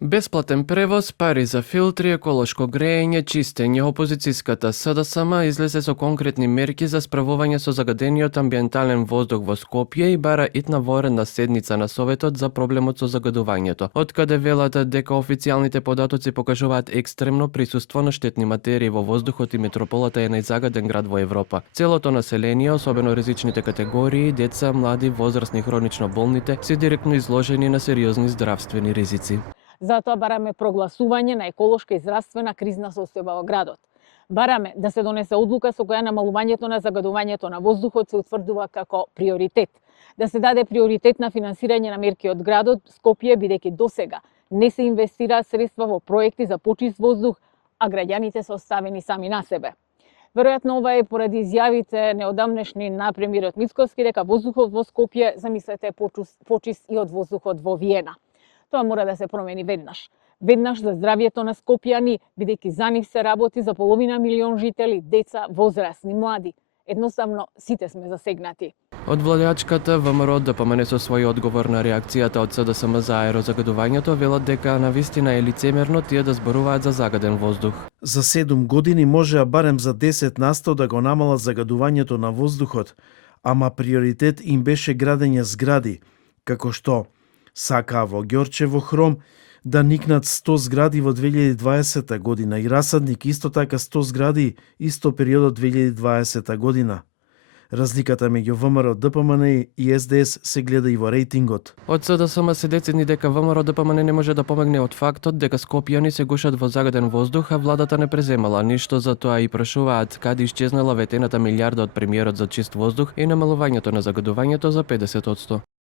Бесплатен превоз, пари за филтри, еколошко грејење, чистење. Опозицијската СДСМ излезе со конкретни мерки за справување со загадениот амбиентален воздух во Скопје и бара итна воредна седница на Советот за проблемот со загадувањето, откаде велат дека официјалните податоци покажуваат екстремно присуство на штетни материи во воздухот и метрополата е најзагаден град во Европа. Целото население, особено ризичните категории, деца, млади, возрастни, хронично болните, се директно изложени на сериозни здравствени ризици. Затоа бараме прогласување на еколошка и здравствена кризна состојба во градот. Бараме да се донесе одлука со која намалувањето на загадувањето на воздухот се утврдува како приоритет. Да се даде приоритет на финансирање на мерки од градот Скопје, бидејќи досега не се инвестираат средства во проекти за почист воздух, а граѓаните се оставени сами на себе. Веројатно ова е поради изјавите неодамнешни на премиерот Мицкоски дека воздухот во Скопје, замислете, почист и од воздухот во Виена. Тоа мора да се промени веднаш. Веднаш за здравјето на скопјани, бидејќи за нив се работи за половина милион жители, деца, возрастни, млади. Едноставно, сите сме засегнати. Од владеачката ВМРО ДПМН со свој одговор на реакцијата од СДСМ за аерозагадувањето велат дека навистина е лицемерно тие да зборуваат за загаден воздух. За 7 години можеа барем за 10% да го намалат загадувањето на воздухот, ама приоритет им беше градење згради, како што сакаа во Ѓорчево Хром да никнат 100 згради во 2020 година и Расадник исто така 100 згради исто периодот 2020 година. Разликата меѓу ВМРО ДПМН и СДС се гледа и во рейтингот. Од СДСМ се децидни дека ВМРО ДПМН не може да помогне од фактот дека скопјани се гушат во загаден воздух, а владата не преземала ништо, за тоа и прашуваат каде исчезнала ветената милиарда од премиерот за чист воздух и намалувањето на загадувањето за 50%.